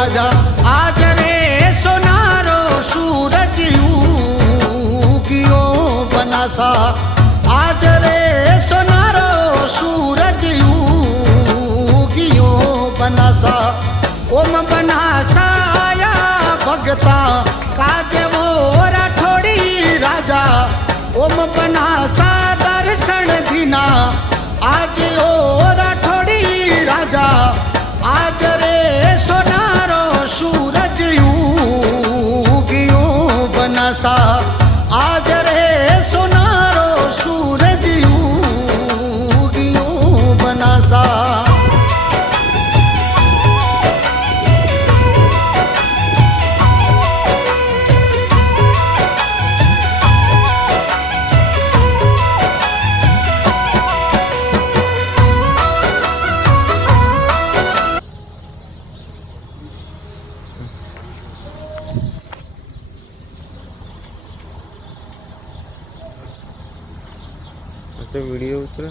राजा आज रे सोनारो सूरज उगियो बनासा आज रे सोनारो सूरज उगियो बनासा ओम बनासा आया भगता काजे वो राठोड़ी राजा ओम बनासा दर्शन दीना आज ओ राठोड़ी राजा आज रे सोनारो सूरज उगियो बनासा आज रे सोनारो सूरज उगियो बनासा तो वीडियो उतरा